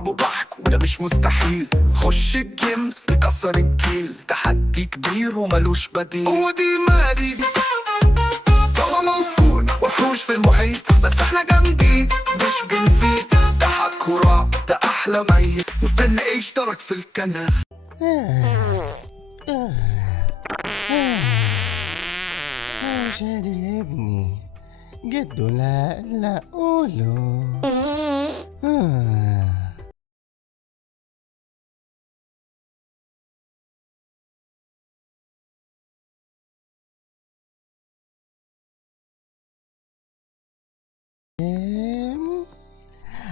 صعب وضحك وده مش مستحيل. خش الجيمز نكسر الجيل، تحدي كبير وملوش بديل. ودي مادي طالما مسكون وحوش في المحيط، بس احنا جامدين مش بنفيد. ضحك ورعب ده احلى ميت، مستني ايه اشترك في القناة. مش قادر يا ابني جدو، لا لا قولوا.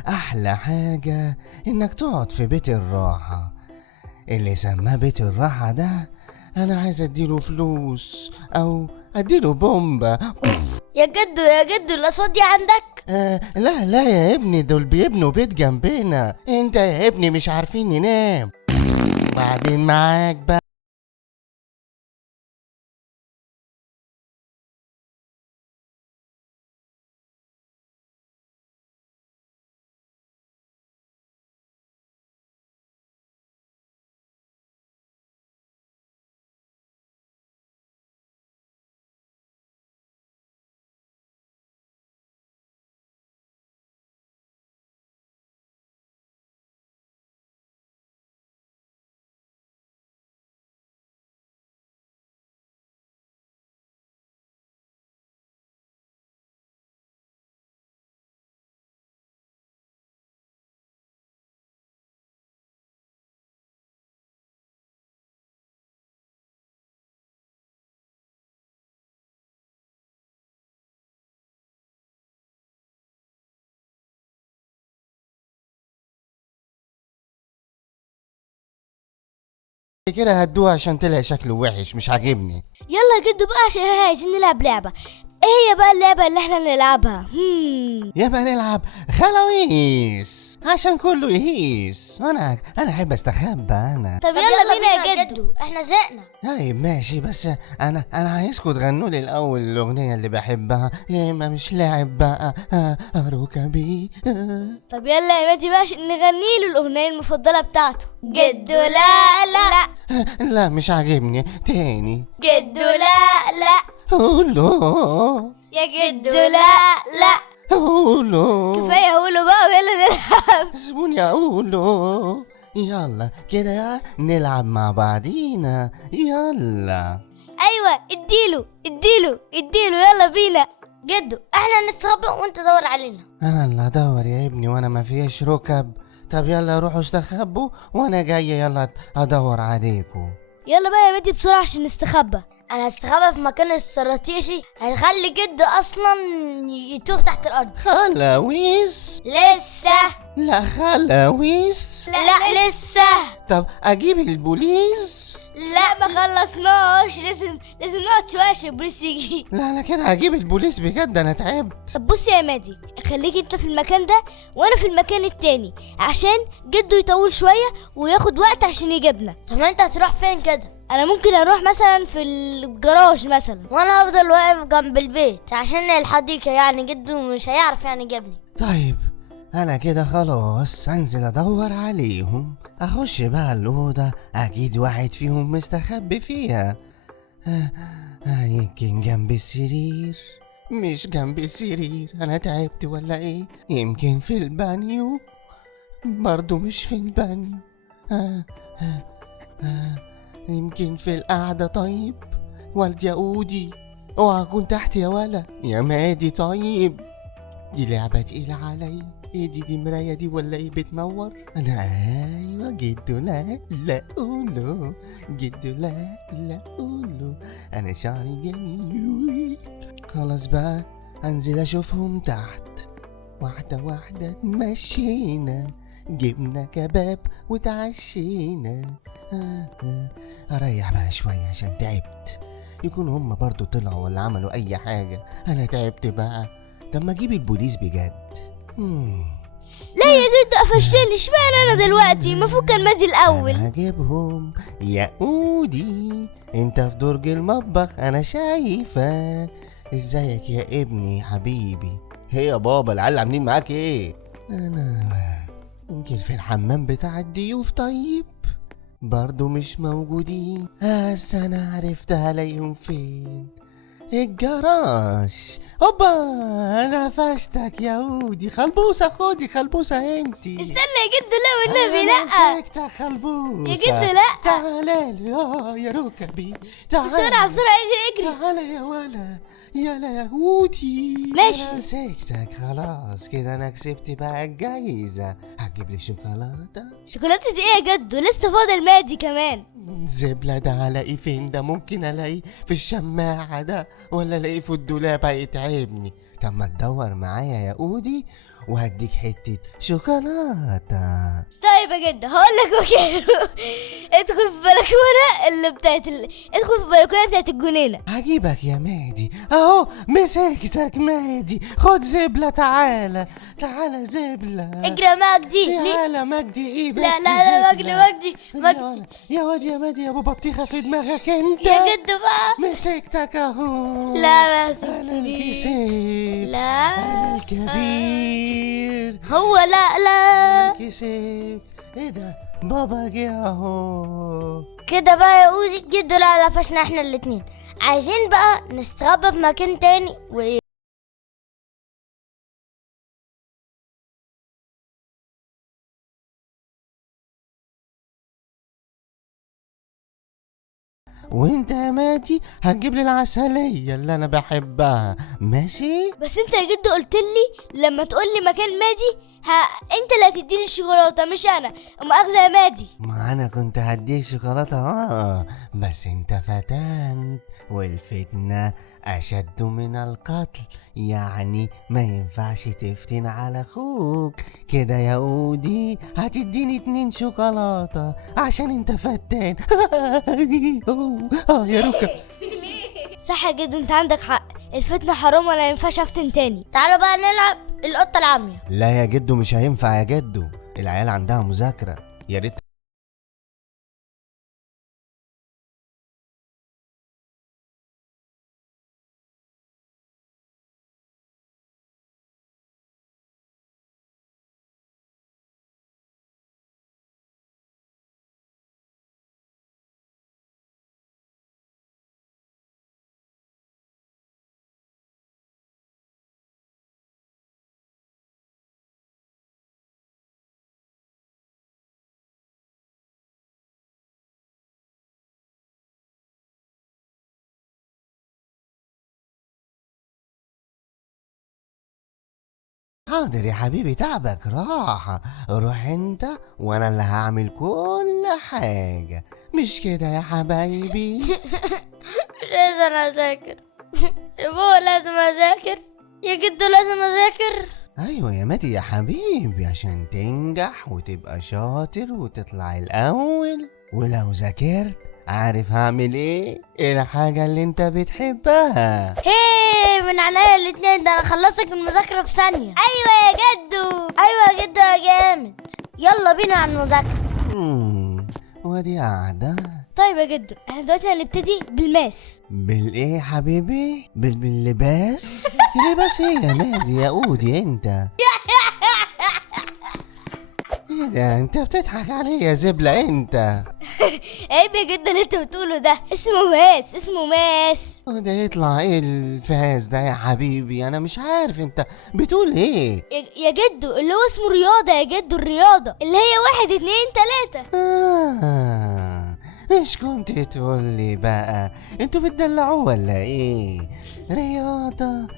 أحلى حاجة إنك تقعد في بيت الراحة. اللي سماه بيت الراحة ده أنا عايز أديله فلوس أو أديله بومبا. يا جدو الأصوات دي عندك؟ لا لا يا ابني، دول بيبنوا بيت جنبنا. انت يا ابني مش عارفين ننام. بعدين معاك بقى. كده هدوها عشان طلع شكله وحش مش عاجبني. يلا يا جدو بقى عشان احنا عايزين نلعب لعبة. ايه هي بقى اللعبة اللي احنا نلعبها؟ يبقى نلعب خلاويص عشان كله يهيس. انا احب استخبى انا. طب يلا بينا يا جدو، احنا زهقنا. طيب ماشي، بس انا عايزكم تغنوا لي الاول الاغنيه اللي بحبها. يا اما مش لاعب بقى ركبي. طب يلا يا مادي بقى عشان نغني له الأغنية المفضلة بتاعته. جدو لا لا لا مش عاجبني، تاني. جدو لا لا قولوا يا جدو لا لا. قولوا كفاية قولوا بقى ويلا نلعب. سيبوني اقولوا. يلا كده نلعب مع بعضينا، يلا. ايوه اديله يلا بينا. جدو احنا نستخبى وانت دور علينا. انا اللي ادور يا ابني وانا ما فيش ركب. طب يلا روحوا استخبوا وانا جاي يلا ادور عليكم. يلا بقى يا مادي بسرعة عشان نستخبى. انا هستخبى في مكان استراتيجي هيخلي جد اصلا يتوه تحت الارض. خلاويص؟ لسه. لا خلاويص. لا لسه. طب اجيب البوليس؟ لا ما خلصناش، لازم نقعد شويه عشان البوليس يجي. لا انا كده هجيب البوليس بجد، انا تعبت. طب بص يا مادي، خليك انت في المكان ده وانا في المكان التاني عشان جده يطول شويه وياخد وقت عشان يجيبنا. طب انت هتروح فين كده؟ انا ممكن اروح مثلا في الجراج مثلا، وانا هفضل واقف جنب البيت عشان الحديقه، يعني جده مش هيعرف يعني يجيبني. طيب انا كده خلاص انزل ادور عليهم. اخش بقى الاوضه، اكيد واحد فيهم مستخبي فيها. يمكن جنب السرير. مش جنب السرير، انا تعبت ولا ايه؟ يمكن في البانيو. برضو مش في البانيو. يمكن في القعده. طيب والدي يا اودي، اوعى اكون تحت يا ولا يا مادي. طيب دي لعبة تقيلة علي. ايه دي مراية دي ولا ايه بتنور؟ انا ايوه جدو لا قولوا. جدو لا قولوا. انا شعري جميل. خلاص بقى انزل اشوفهم تحت. واحدة واحدة مشينا، جبنا كباب وتعشينا. اريح بقى شوية عشان تعبت. يكونوا هم برضو طلعوا ولا عملوا اي حاجة. انا تعبت بقى. طب ما اجيب البوليس بجد. لا يا جد قفشني، اشمعنى انا دلوقتي؟ المفروض كان مادي الاول. انا هجيبهم يا اودي. انت في درج المطبخ انا شايفه. ازيك يا ابني حبيبي؟ هي يا بابا العيال عاملين معاك ايه؟ انا يمكن في الحمام بتاع الضيوف. طيب برضو مش موجودين. بس انا عرفت هلاقيهم فين. الجراج. هوبا انا فشتك يا ودي. خلبوسه، خدي خلبوسه انتي. استنى يا جدو، لا والنبي لا. مسكت خلبوسه يا جدو لا. تعالى لي يا ركبي. تعالى بسرعة بسرعة، اجري اجري. تعالى يا ولا يلا يا هودي. ماشي. انا مسكتك خلاص كده. انا كسبت بقى الجايزه. هتجيب لي شوكولاته؟ شوكولاتة ايه يا جدو؟ لسه فاضل مادي كمان. زبلة ده الاقيه فين؟ ده ممكن الاقيه في الشماعة ده، ولا الاقيه في الدولاب هيتعبني. طب ما تدور معايا يا اودي وهديك حتة شوكولاتة. طيب يا جدو هقول لك مكانه. ادخل في البلكونة اللي ادخل في البلكونة بتاعت الجنينة. هجيبك يا مادي اهو. مسكتك مادي. خد زبلة. تعالى زبلة. اجري يا مجدي. تعالى مجدي. ايه بس لا لا لا، زبلة. مجدي. يا واد يا مادي يا ابو بطيخة في دماغك انت. يا جدو بقى. مسكتك اهو. لا بس انا الكسب. لا انا الكبير. هو لا كسبت. ايه ده؟ بابا جه اهو. كده بقى يا اوزي. جدو لا قفشنا احنا الاتنين. عايزين بقى نستخبى في مكان تاني وايه. وانت يا مادي هتجيب لي العسلية اللي انا بحبها. ماشي؟ بس انت يا جدو قلت لي لما تقول لي مكان مادي انت اللي هتديني الشوكولاته مش انا. مؤاخذه يا مادي. ما انا كنت هديك شوكولاتة بس انت فتنت، والفتنة اشد من القتل. يعني ما ينفعش تفتن على اخوك كده يا اودي. هتديني 2 شوكولاتة عشان انت فتان. يا ركب. صح يا جدو، انت عندك حق. الفتنه حرام ولا ينفعش افتن تاني. تعالوا بقى نلعب القطه العاميه. لا يا جدو مش هينفع يا جدو. العيال عندها مذاكرة. يا ريت حاضر يا حبيبي، تعبك راحة. روح انت وانا اللي هعمل كل حاجة. مش كده يا حبايبي؟ مش عايز انا اذاكر. يا بابا لازم اذاكر. يا جدو لازم اذاكر. ايوه يا ماتي يا حبيبي، عشان تنجح وتبقى شاطر وتطلع الاول. ولو ذاكرت عارف هعمل ايه؟ الحاجة اللي انت بتحبها. هي من عينيا الاتنين. ده انا خلصتك المذاكره في ثانيه. ايوه يا جدو. ايوه يا جدو يا جامد. يلا بينا على المذاكره. ودي قاعدة. طيب يا جدو احنا دلوقتي هنبتدي بالماس. بالايه يا حبيبي؟ باللباس؟ لباس ايه يا مادي يا اودي انت؟ ايه ده؟ انت بتضحك عليا يا زبلة انت. عيب يا جدو اللي انت بتقوله ده. اسمه ماس. وده يطلع ايه الفاس ده يا حبيبي؟ انا مش عارف انت بتقول ايه. يا جدو اللي هو اسمه رياضة يا جدو. الرياضة اللي هي 1 2 3. مش كنت تقول لي بقى؟ انتوا بتدلعوا ولا ايه؟ رياضة.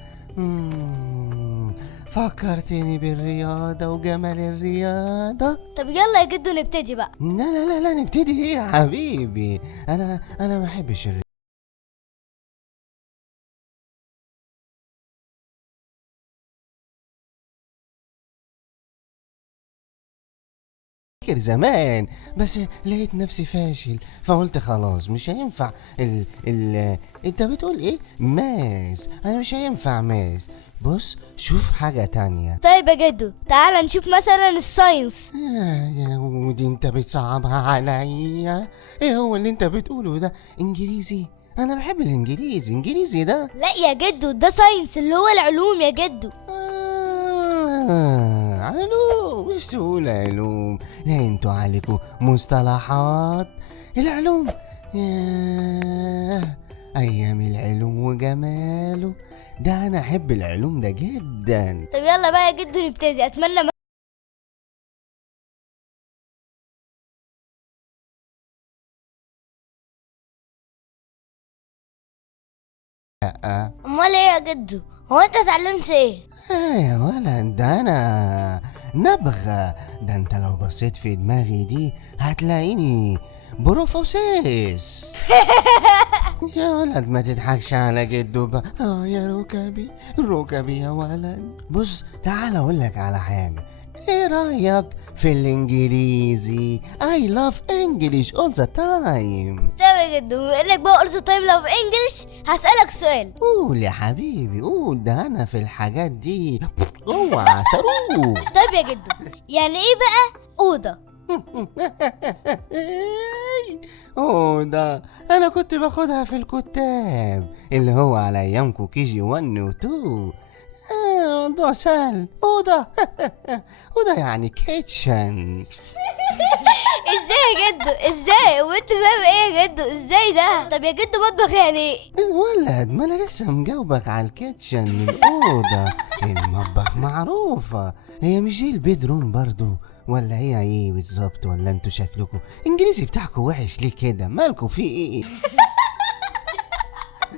فكرتني بالرياضة وجمال الرياضة. طب يلا يا جدو نبتدي بقى. لا لا لا لا، نبتدي ايه يا حبيبي؟ انا ما بحبش زمان، بس لقيت نفسي فاشل فقلت خلاص مش هينفع. انت بتقول ايه؟ ماس. انا مش هينفع ماس. بص شوف حاجة تانية. طيب يا جدو تعال نشوف مثلا الساينس. يا ودي انت بتصعبها عليا. ايه هو اللي انت بتقوله ده؟ انجليزي؟ انا بحب الانجليزي. انجليزي ده؟ لا يا جدو ده ساينس اللي هو العلوم يا جدو. علوم. مش تقول علوم، لا انتوا عليكم مصطلحات العلوم. ياه ايام العلوم وجماله، ده انا احب العلوم ده جدا. طب يلا بقى يا جدو نبتدي. اتمنى امال ايه يا جدو؟ هو انت اتعلمت ايه؟ يا ولد ده انا نبغة، ده انت لو بصيت في دماغي دي هتلاقيني بروفوسيس. يا ولد ما تضحكش على جدو بقى. يا ركبي ركبي يا ولد. بص تعال اقولك على حاجة، ايه رأيك في الانجليزي؟ I love English all the time. طب يا جدو بما انك بقى قلت تايم لو انجلش هسألك سؤال. قول يا حبيبي قول، ده انا في الحاجات دي اوعى صاروخ. طيب يا جدو يعني ايه بقى اوضه؟ ده انا كنت باخدها في الكتاب اللي هو على ايامكم KG 1 و 2. موضوع سهل. اوضه اوضه يعني كيتشن. ازاي يا جدو ازاي؟ وانت فاهم ايه يا جدو ازاي ده؟ طب يا جدو مطبخ يعني ايه؟ ولد ما انا لسه مجاوبك على الكيتشن. الاوضه المطبخ معروفه، هي مش هي البيدروم برضو ولا هي ايه بالظبط؟ ولا انتوا شكلكم انجليزي بتاعكم وحش ليه كده؟ مالكم في ايه؟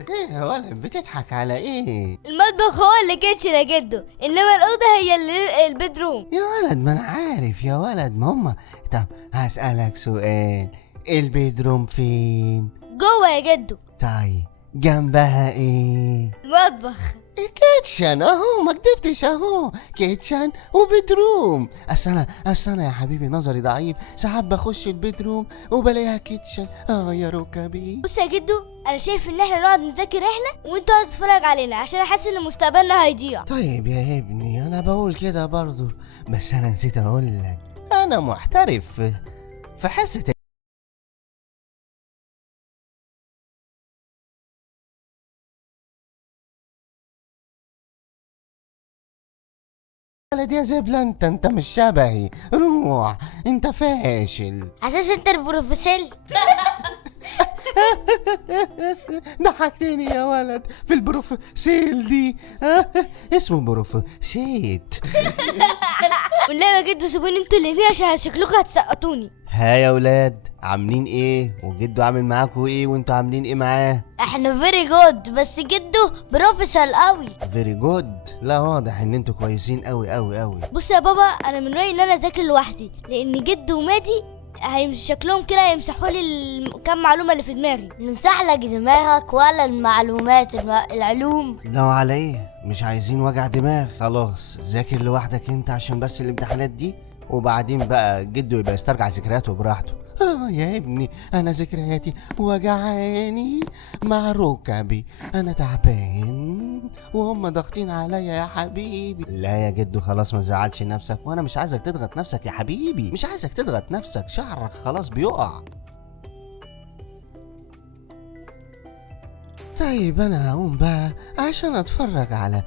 ايه يا ولد بتضحك على ايه؟ المطبخ هو اللي كيتشن يا جدو، انما الاوضه هي اللي البيدروم. يا ولد ما انا عارف يا ولد، ما هما. طب هسألك سؤال، البيدروم فين؟ جوه يا جدو. طيب جنبها ايه؟ مطبخ. كيتشن اهو، ما كدبتش اهو، كيتشن وبدروم. اصل انا يا حبيبي نظري ضعيف، ساعات بخش البدروم وبلاقيها كيتشن. يا ركبي. بص يا جدو انا شايف ان احنا نقعد نذاكر احنا وانت تقعد تتفرج علينا، عشان حاسس ان مستقبلنا هيضيع. طيب يا ابني انا بقول كده برضو، بس انا نسيت اقول لك انا محترف في حصة دي يا زبلة. انت مش شبهي، روح انت فاشل. اساس انت البروفيسور. ضحكتني يا ولد في البروفيسيل دي. اسمه بروفيسيت. والله يا جدو سيبوني انتوا الاتنين عشان شكلكم هتسقطوني. ها يا ولاد عاملين ايه؟ وجدو عامل معاكوا ايه وانتوا عاملين ايه معاه؟ احنا فيري جود، بس جدو بروفيسور قوي. فيري جود؟ لا واضح ان انتوا كويسين قوي قوي قوي. بص يا بابا انا من رايي ان انا اذاكر لوحدي، لان جدو ومادي شكلهم كده هيمسحوا لي كام معلومه اللي في دماغي. نمسح لك دماغك ولا المعلومات العلوم؟ لو على ايه مش عايزين وجع دماغ، خلاص ذاكر لوحدك انت عشان بس الامتحانات دي، وبعدين بقى جده يبقى يسترجع ذكرياته براحته. يا ابني انا ذكرياتي وجعاني مع ركبي، انا تعبان وهم ضاغطين عليا يا حبيبي. لا يا جدو خلاص ما تزعلش نفسك، وانا مش عايزك تضغط نفسك يا حبيبي، مش عايزك تضغط نفسك، شعرك خلاص بيقع. طيب انا هقوم بقى عشان اتفرج على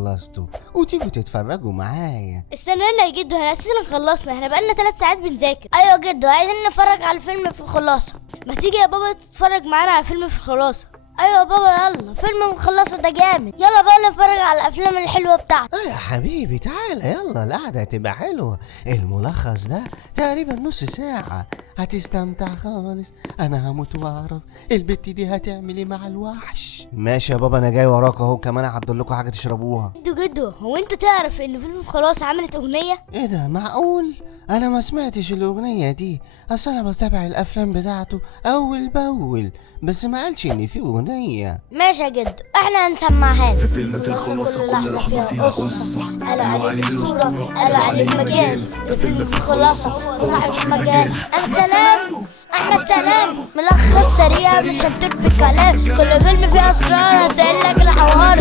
خلصتوا وتيجوا تتفرجوا معايا. استنانا يا جدو احنا اساسا خلصنا، احنا بقالنا 3 ساعات بنذاكر. ايوه يا جدو عايزين نتفرج على الفيلم في الخلاصه. ما تيجي يا بابا تتفرج معانا على فيلم في الخلاصه؟ ايوه يا بابا يلا، فيلم الخلاصه ده جامد، يلا بقى نتفرج على الافلام الحلوه بتاعته. يا حبيبي تعالى يلا، القعده هتبقى حلوه. الملخص ده تقريبا نص ساعه، هتستمتع خالص. انا هموت واعرف البت دي هتعمل ايه مع الوحش. ماشي يا بابا انا جاي وراك اهو، كمان هحضر لكم حاجه تشربوها. جدو هو انت تعرف ان فيلم خلاص عملت اغنيه؟ ايه ده معقول؟ انا ما سمعتش الاغنيه دي، اصل انا بتابع الافلام بتاعته اول باول، بس ما قالش ان في اغنيه. ماشي يا جدو احنا هنسمعها في فيلم في الخلاصة كل لحظة فيها قصة، قالوا عليه الأسطورة، قالوا عليه المجال، ده فيلم في الخلاصة هو صاحب المجال. أحمد سلام ملخص سريع مش هنطول في الكلام، كل فيلم فيه أسرار هتقلك الحوار.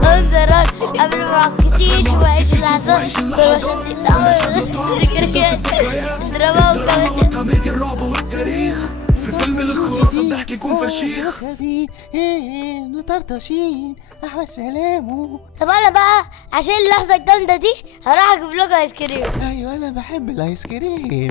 انظر قبل ما عكتيش وعيش اللحظات كل عشان تضربها وكمان كوميديا الرعب والتاريخ في فيلم الخلاصة الضحك يكون فشيخ. طرطشين احمد سلامه. طب انا بقى عشان اللحظة الجامدة دي هروح اجيب لكم ايس كريم. ايوه انا بحب الايس كريم.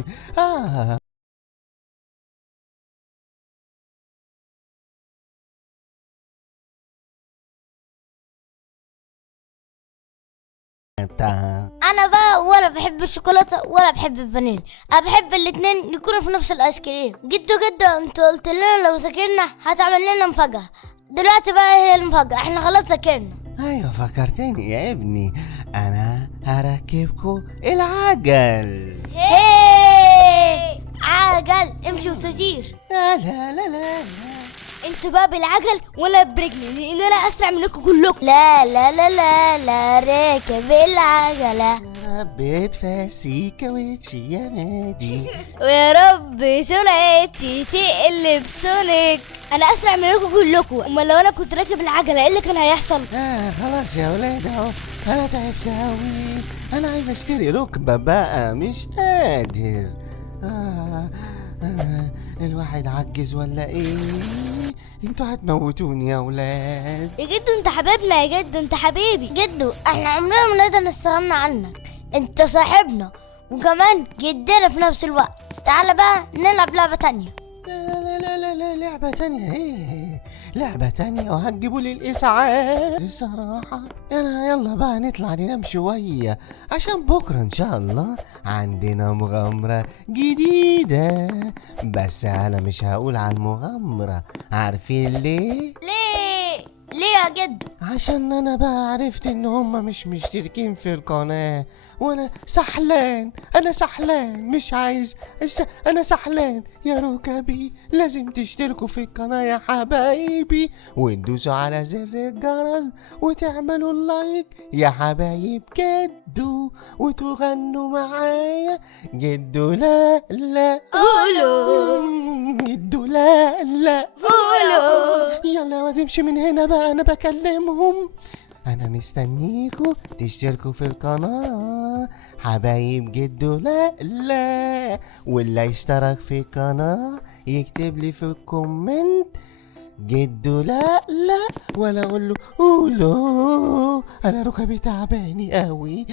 انا بقى ولا بحب الشوكولاته ولا بحب الفانيليا، انا بحب الاتنين يكونوا في نفس الايس كريم. جدو انت قلت لنا لو ذاكرنا هتعمل لنا مفاجاه، دلوقتي بقى هي المفاجاه، احنا خلاص ذاكرنا. ايوه فكرتني يا ابني، انا هركبكوا العجل. هي عجل امشي وتطير. لا لا لا لا انتوا بقى بالعجل ولا برجلي لان انا اسرع منكم كلكم. لا لا لا لا لا راكب العجله. ربيت فاسيكا ويتشي يا مادي. ويا رب سرعتي تقلب سونيك. انا اسرع منكم كلكم، امال لو انا كنت راكب العجله ايه اللي كان هيحصل؟ خلاص يا ولاد اهو انا تعبت اوي، انا عايز اشتري ركبه بقى مش قادر. الواحد عجز ولا ايه؟ انتوا هتموتوني يا ولاد. يا جدو انت حبيبنا، يا جدو انت حبيبي. جدو احنا عمرنا ما نقدر نستغنى عنك، انت صاحبنا وكمان جدنا في نفس الوقت. تعال بقى نلعب لعبة تانية. لا لعبة تانية ايه؟ لعبة تانية وهتجيبوا لي الإسعاف الصراحة. يلا بقى نطلع ننام شوية عشان بكرة إن شاء الله عندنا مغامرة جديدة. بس أنا مش هقول عن مغامرة، عارفين ليه؟ ليه يا جدو؟ عشان أنا بقى عرفت إن هما مش مشتركين في القناة وانا سحلان. مش عايز انا سحلان يا ركبي. لازم تشتركوا في القناة يا حبايبي وتدوسوا على زر الجرس وتعملوا اللايك يا حبايب جدو وتغنوا معايا جدو لا لا قولوا جدو لا لا قولوا. يلا ما تمشي من هنا بقى، انا بكلمهم. انا مستنيكوا تشتركوا في القناة حبايب جدو لا لا، واللي يشترك في القناة يكتب لي في الكومنت جدو لا لا ولا اقول له قولوا. انا ركبي تعباني قوي.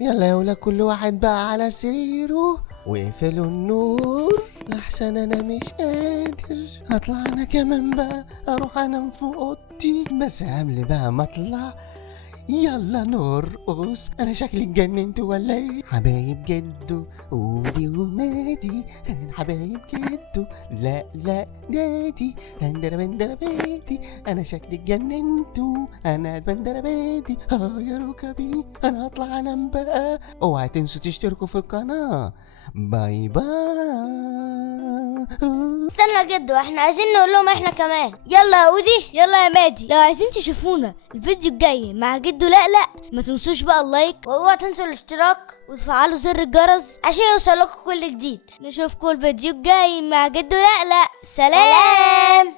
يلا يا ولاد كل واحد بقى على سريره واقفلوا النور لحسن انا مش قادر. هطلع انا كمان بقى اروح انام في اوضتي، بس قبل بقى ما اطلع يلا نرقص. انا شكلي اتجننت ولا ايه؟ حبايب جدو ودي ومادي، حبايب جدو لا لا نادي بندر بندر بيتي. انا شكلي اتجننت انا بندر بيتي. يا ركبي انا هطلع انام بقى. اوعى تنسوا تشتركوا في القناة. باي باي. استنى يا جدو، احنا عايزين نقول لهم احنا كمان. يلا يا اودي يلا يا مادي، لو عايزين تشوفونا الفيديو الجاي مع جدو لا لا ما تنسوش بقى اللايك واوعوا تنسوا الاشتراك وتفعلوا زر الجرس عشان يوصلكوا كل جديد. نشوفكم الفيديو الجاي مع جدو لا لا. سلام.